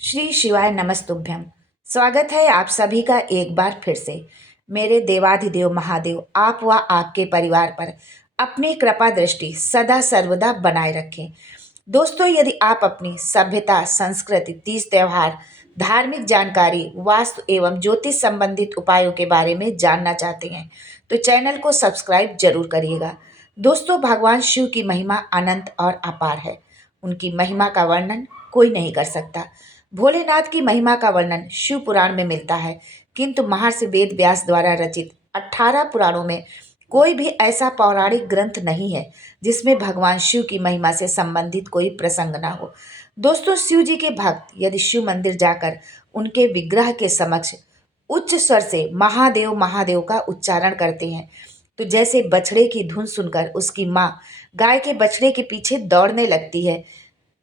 श्री शिवाय नमस्तुभ्यम। स्वागत है आप सभी का एक बार फिर से। मेरे देवाधिदेव महादेव आप व आपके परिवार पर अपनी कृपा दृष्टि सदा सर्वदा बनाए रखें। दोस्तों, यदि आप अपनी सभ्यता, संस्कृति, तीज त्योहार, धार्मिक जानकारी, वास्तु एवं ज्योतिष संबंधित उपायों के बारे में जानना चाहते हैं तो चैनल को सब्सक्राइब जरूर करिएगा। दोस्तों, भगवान शिव की महिमा अनंत और अपार है। उनकी महिमा का वर्णन कोई नहीं कर सकता। भोलेनाथ की महिमा का वर्णन शिव पुराण में मिलता है, किंतु महर्षि वेद व्यास द्वारा रचित 18 पुराणों में कोई भी ऐसा पौराणिक ग्रंथ नहीं है जिसमें भगवान शिव की महिमा से संबंधित कोई प्रसंग ना हो। दोस्तों, शिव जी के भक्त यदि शिव मंदिर जाकर उनके विग्रह के समक्ष उच्च स्वर से महादेव महादेव का उच्चारण करते हैं तो जैसे बछड़े की धुन सुनकर उसकी माँ गाय के बछड़े के पीछे दौड़ने लगती है,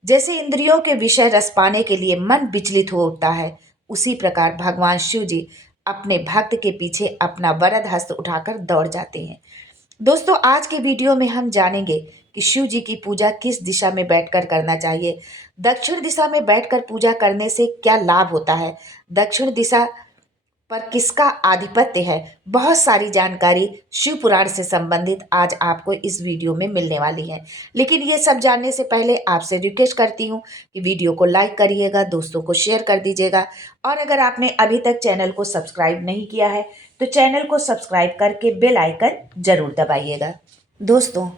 जैसे इंद्रियों के विषय रस पाने के लिए मन विचलित हो उठता है, उसी प्रकार भगवान शिव जी अपने भक्त के पीछे अपना वरद हस्त उठाकर दौड़ जाते हैं। दोस्तों, आज के वीडियो में हम जानेंगे कि शिव जी की पूजा किस दिशा में बैठकर करना चाहिए। दक्षिण दिशा में बैठकर पूजा करने से क्या लाभ होता है, दक्षिण दिशा पर किसका आधिपत्य है, बहुत सारी जानकारी शिव पुराण से संबंधित आज आपको इस वीडियो में मिलने वाली है। लेकिन ये सब जानने से पहले आपसे रिक्वेस्ट करती हूँ कि वीडियो को लाइक करिएगा, दोस्तों को शेयर कर दीजिएगा, और अगर आपने अभी तक चैनल को सब्सक्राइब नहीं किया है तो चैनल को सब्सक्राइब करके बेल आइकन जरूर दबाइएगा। दोस्तों,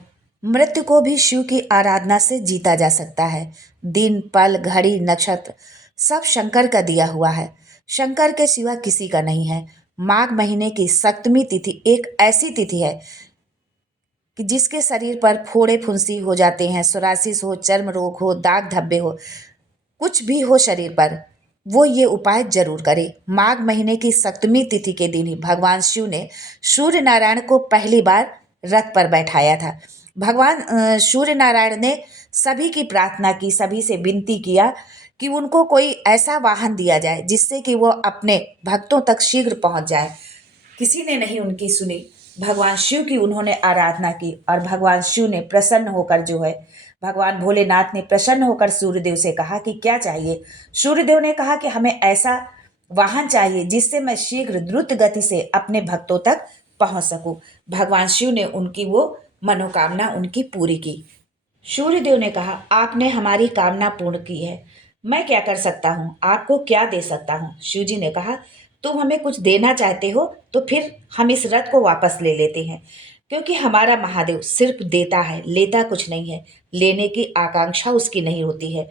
मृत्यु को भी शिव की आराधना से जीता जा सकता है। दिन, पल, घड़ी, नक्षत्र सब शंकर का दिया हुआ है। शंकर के सिवा किसी का नहीं है। माघ महीने की सप्तमी तिथि एक ऐसी तिथि है कि जिसके शरीर पर फोड़े फुंसी हो जाते हैं, सोरासिस हो, चर्म रोग हो, दाग धब्बे हो, कुछ भी हो शरीर पर, वो ये उपाय जरूर करे। माघ महीने की सप्तमी तिथि के दिन ही भगवान शिव ने सूर्य नारायण को पहली बार रथ पर बैठाया था। भगवान सूर्य नारायण ने सभी की प्रार्थना की, सभी से विनती किया कि उनको कोई ऐसा वाहन दिया जाए जिससे कि वो अपने भक्तों तक शीघ्र पहुंच जाए। किसी ने नहीं उनकी सुनी। भगवान शिव की उन्होंने आराधना की और भगवान शिव ने प्रसन्न होकर जो है, भगवान भोलेनाथ ने प्रसन्न होकर सूर्यदेव से कहा कि क्या चाहिए। सूर्यदेव ने कहा कि हमें ऐसा वाहन चाहिए जिससे मैं शीघ्र द्रुत गति से अपने भक्तों तक पहुंच सकूं। भगवान शिव ने उनकी वो मनोकामना उनकी पूरी की। सूर्यदेव ने कहा, आपने हमारी कामना पूर्ण की है, मैं क्या कर सकता हूँ, आपको क्या दे सकता हूँ। शिव जी ने कहा, तुम हमें कुछ देना चाहते हो तो फिर हम इस रथ को वापस ले लेते हैं, क्योंकि हमारा महादेव सिर्फ देता है, लेता कुछ नहीं है, लेने की आकांक्षा उसकी नहीं होती है।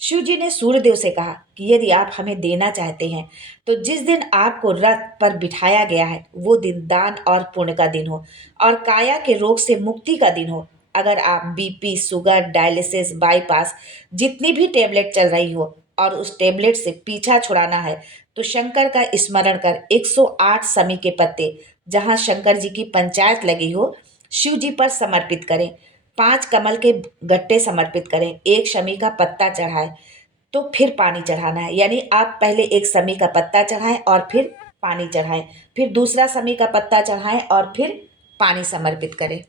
शिव जी ने सूर्यदेव से कहा कि यदि आप हमें देना चाहते हैं तो जिस दिन आपको रथ पर बिठाया गया है वो दिन दान और पुण्य का दिन हो और काया के रोग से मुक्ति का दिन हो। अगर आप बीपी, शुगर, डायलिसिस, बाईपास, जितनी भी टेबलेट चल रही हो और उस टेबलेट से पीछा छुड़ाना है तो शंकर का स्मरण कर 108 समी के पत्ते जहां शंकर जी की पंचायत लगी हो शिव जी पर समर्पित करें। 5 कमल के गट्टे समर्पित करें, एक शमी का पत्ता चढ़ाएं तो फिर पानी चढ़ाना है। यानी आप पहले एक शमी का पत्ता चढ़ाएं और फिर पानी चढ़ाएं, फिर दूसरा शमी का पत्ता चढ़ाएं और फिर पानी समर्पित करें।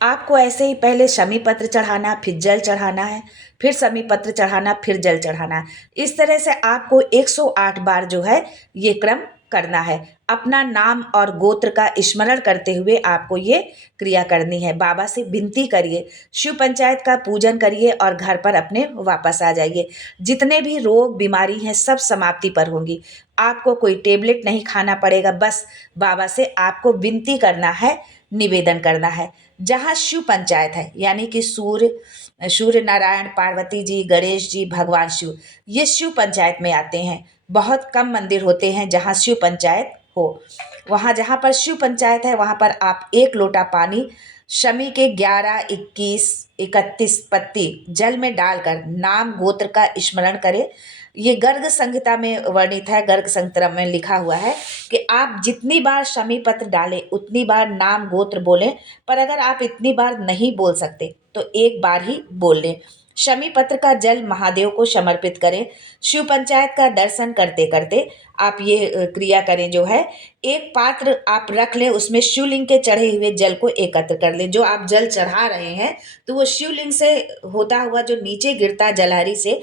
आपको ऐसे ही पहले शमी पत्र चढ़ाना, फिर जल चढ़ाना है, फिर शमी पत्र चढ़ाना, फिर जल चढ़ाना है। इस तरह से आपको 108 बार जो है ये क्रम करना है। अपना नाम और गोत्र का स्मरण करते हुए आपको ये क्रिया करनी है। बाबा से विनती करिए, शिव पंचायत का पूजन करिए और घर पर अपने वापस आ जाइए। जितने भी रोग बीमारी हैं सब समाप्ति पर होंगी। आपको कोई टेबलेट नहीं खाना पड़ेगा, बस बाबा से आपको विनती करना है, निवेदन करना है। जहाँ शिव पंचायत है यानी कि सूर्य नारायण, पार्वती जी, गणेश जी, भगवान शिव, ये शिव पंचायत में आते हैं। बहुत कम मंदिर होते हैं जहाँ शिव पंचायत हो। वहाँ जहाँ पर शिव पंचायत है वहाँ पर आप 1 लोटा पानी शमी के 11, 21, 31 पत्ती जल में डालकर नाम गोत्र का स्मरण करें। ये गर्ग संहिता में वर्णित है, गर्ग संहिता में लिखा हुआ है कि आप जितनी बार शमी पत्र डालें उतनी बार नाम गोत्र बोलें, पर अगर आप इतनी बार नहीं बोल सकते तो एक बार ही बोल लें। शमी पत्र का जल महादेव को समर्पित करें। शिव पंचायत का दर्शन करते करते आप ये क्रिया करें जो है, एक पात्र आप रख लें, उसमें शिवलिंग के चढ़े हुए जल को एकत्र कर लें। जो आप जल चढ़ा रहे हैं तो वो शिवलिंग से होता हुआ जो नीचे गिरता जलहरी से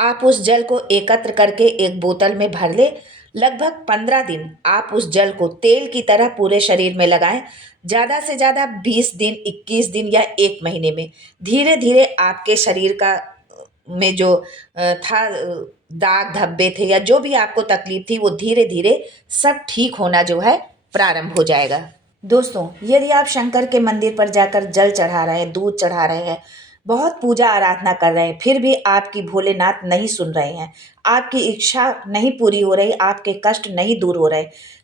आप उस जल को एकत्र करके एक बोतल में भर ले। लगभग 15 दिन आप उस जल को तेल की तरह पूरे शरीर में लगाएं। ज़्यादा से ज़्यादा 20 दिन, 21 दिन या 1 महीने में धीरे धीरे आपके शरीर का में जो था दाग धब्बे थे या जो भी आपको तकलीफ थी वो धीरे धीरे सब ठीक होना जो है प्रारंभ हो जाएगा। दोस्तों, यदि आप शंकर के मंदिर पर जाकर जल चढ़ा रहे हैं, दूध चढ़ा रहे हैं, बहुत पूजा आराधना कर रहे हैं, फिर भी आपकी भोलेनाथ नहीं सुन रहे हैं, आपकी इच्छा नहीं पूरी हो रही, आपके कष्ट नहीं दूर हो रहे,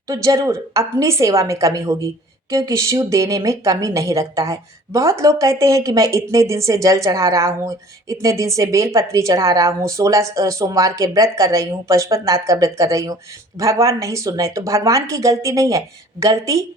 तो जरूर अपनी सेवा में कमी होगी, क्योंकि शिव देने में कमी नहीं रखता है। बहुत लोग कहते हैं कि मैं इतने दिन से जल चढ़ा रहा हूँ, इतने दिन से बेलपत्री चढ़ा रहा हूँ, 16 सोमवार के व्रत कर रही हूँ, पशुपतिनाथ का व्रत कर रही हूँ, भगवान नहीं सुन रहे। तो भगवान की गलती नहीं है, गलती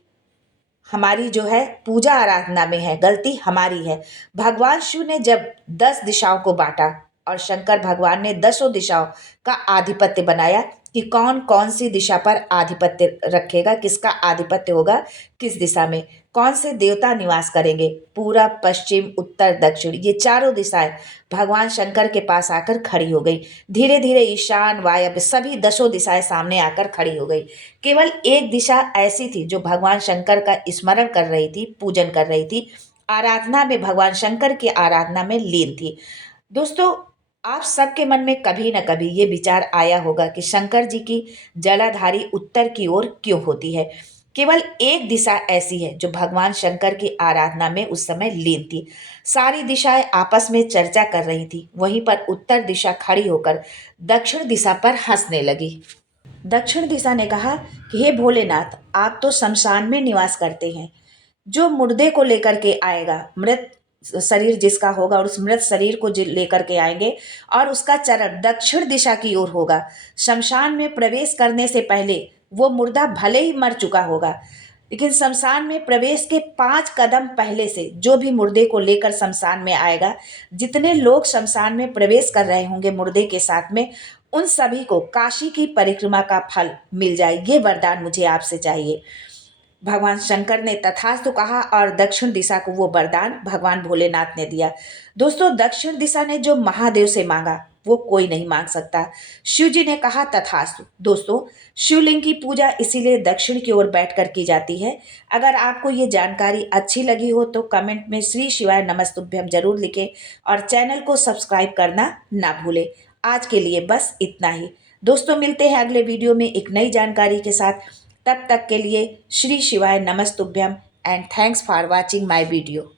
हमारी जो है पूजा आराधना में है, गलती हमारी है। भगवान शिव ने जब 10 दिशाओं को बांटा और शंकर भगवान ने 10 दिशाओं का आधिपत्य बनाया कि कौन कौन सी दिशा पर आधिपत्य रखेगा, किसका आधिपत्य होगा, किस दिशा में कौन से देवता निवास करेंगे। पूरब, पश्चिम, उत्तर, दक्षिण, ये चारों दिशाएं भगवान शंकर के पास आकर खड़ी हो गई। धीरे धीरे ईशान, वायव्य, सभी 10 दिशाएं सामने आकर खड़ी हो गई। केवल एक दिशा ऐसी थी जो भगवान शंकर का स्मरण कर रही थी, पूजन कर रही थी, आराधना में, भगवान शंकर की आराधना में लीन थी। दोस्तों, आप सबके मन में कभी न कभी ये विचार आया होगा कि शंकर जी की जलाधारी उत्तर की ओर क्यों होती है। केवल एक दिशा ऐसी है जो भगवान शंकर की आराधना में उस समय लीन थी। सारी दिशाएं आपस में चर्चा कर रही थी। वहीं पर उत्तर दिशा खड़ी होकर दक्षिण दिशा पर हंसने लगी। दक्षिण दिशा ने कहा कि हे भोलेनाथ, आप तो शमशान में निवास करते हैं। जो मुर्दे को लेकर के आएगा, मृत शरीर जिसका होगा और उस मृत शरीर को लेकर के आएंगे और उसका चरण दक्षिण दिशा की ओर होगा। शमशान में प्रवेश करने से पहले वो मुर्दा भले ही मर चुका होगा, लेकिन शमशान में प्रवेश के 5 कदम पहले से जो भी मुर्दे को लेकर शमशान में आएगा, जितने लोग शमशान में प्रवेश कर रहे होंगे मुर्दे के साथ में, उन सभी को काशी की परिक्रमा का फल मिल जाए। ये वरदान मुझे आपसे चाहिए। भगवान शंकर ने तथास्तु कहा और दक्षिण दिशा को वो वरदान भगवान भोलेनाथ ने दिया। दोस्तों, दक्षिण दिशा ने जो महादेव से मांगा वो कोई नहीं मांग सकता। शिव जी ने कहा तथास्तु। दोस्तों, शिवलिंग की पूजा इसीलिए दक्षिण की ओर बैठकर की जाती है। अगर आपको ये जानकारी अच्छी लगी हो तो कमेंट में श्री शिवाय नमस्तुभ्यम जरूर लिखें और चैनल को सब्सक्राइब करना ना भूलें। आज के लिए बस इतना ही। दोस्तों, मिलते हैं अगले वीडियो में एक नई जानकारी के साथ। तब तक के लिए श्री शिवाय नमस्तुभ्यम and thanks for watching my video.